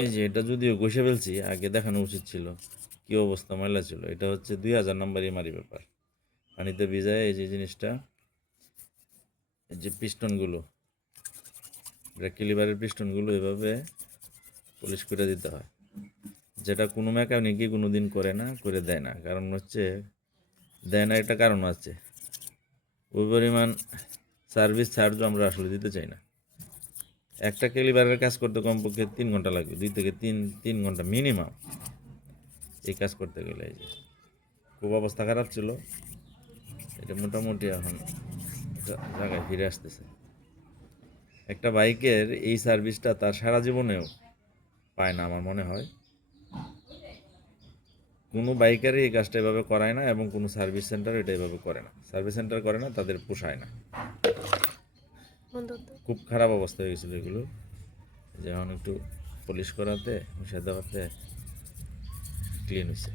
এই যে এটা যদিও ঘষে ফেলছি, আগে দেখানো উচিত ছিল কি অবস্থা ময়লা ছিল। এটা হচ্ছে 2000 নাম্বার এমআরই পেপার, পানিতে ভিজায় এই যে জিনিসটা, এই যে পিস্টনগুলো, ব্রেক লিভারের পিস্টনগুলো এভাবে পলিশ করে দিতে হয়, যেটা কোনো মেকানিকই কোনো দিন করে না, করে দেয় না। কারণ হচ্ছে দেয় না, এটা কারণ আছে, ওই পরিমাণ সার্ভিস চার্জও আমরা আসলে দিতে চাই না। একটা ক্যালিবারের কাজ করতে কমপক্ষে 3 ঘন্টা লাগবে, 2 থেকে 3 ঘন্টা মিনিমাম এই কাজ করতে গেলে। এই যে খুব অবস্থা খারাপ ছিল, এটা মোটামুটি এখন জায়গায় ফিরে আসতেছে। একটা বাইকের এই সার্ভিসটা তার সারা জীবনেও পায় না আমার মনে হয়, কোনো বাইকারই এই কাজটা এভাবে করায় না, এবং কোনো সার্ভিস সেন্টার এটা এভাবে করে না। সার্ভিস সেন্টার করে না, তাদের পোষায় না। খুব খারাপ অবস্থা হয়ে গেছিলো এগুলো, যেমন একটু পলিশ করাতে, মিশা দেওয়াতে ক্লিন হয়েছে।